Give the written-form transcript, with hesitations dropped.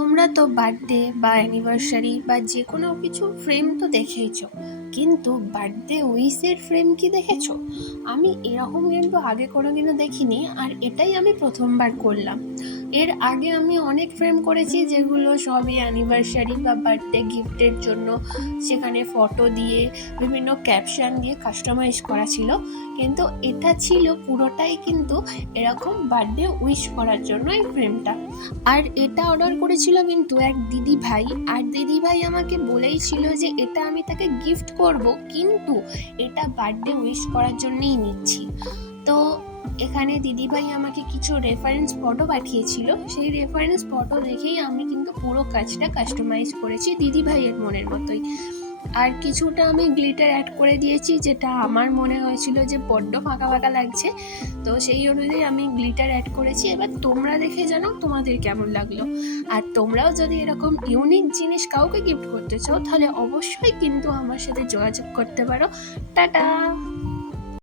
তোমরা তো বার্থডে বা অ্যানিভার্সারি বা যে কোনো কিছু ফ্রেম তো দেখেইছো, কিন্তু বার্থডে উইশের ফ্রেম কি দেখেছো? আমি এরকম কিন্তু আগে কোনোদিনও দেখিনি, আর এটাই আমি প্রথমবার করলাম। এর আগে আমি অনেক ফ্রেম করেছি যেগুলো সবই অ্যানিভার্সারি বা বার্থডে গিফটের জন্য, সেখানে ফটো দিয়ে বিভিন্ন ক্যাপশন দিয়ে কাস্টমাইজ করা ছিল, কিন্তু এটা ছিল পুরোটাই কিন্তু এরকম বার্থডে উইশ করার জন্য এই ফ্রেমটা। আর এটা অর্ডার করেছিল কিন্তু এক দিদিভাই, আর দিদিভাই আমাকে বলেই ছিল যে এটা আমি তাকে গিফট করব, কিন্তু এটা বার্থডে উইশ করার জন্যই নিচ্ছি। তো এখানে দিদিভাই আমাকে কিছু রেফারেন্স ফটো পাঠিয়েছিল, সেই রেফারেন্স ফটো দেখেই আমি কিন্তু পুরো কাজটা কাস্টমাইজ করেছি দিদিভাইয়ের মনের মতোই। আর কিছুটা আমি গ্লিটার অ্যাড করে দিয়েছি, যেটা আমার মনে হয়েছিল যে বড্ড ফাঁকা ফাঁকা লাগছে, তো সেই অনুযায়ী আমি গ্লিটার অ্যাড করেছি। এবার তোমরা দেখে জানো তোমাদের কেমন লাগলো। আর তোমরাও যদি এরকম ইউনিক জিনিস কাউকে গিফট করতে চাও, তাহলে অবশ্যই কিন্তু আমার সাথে যোগাযোগ করতে পারো। টাটা।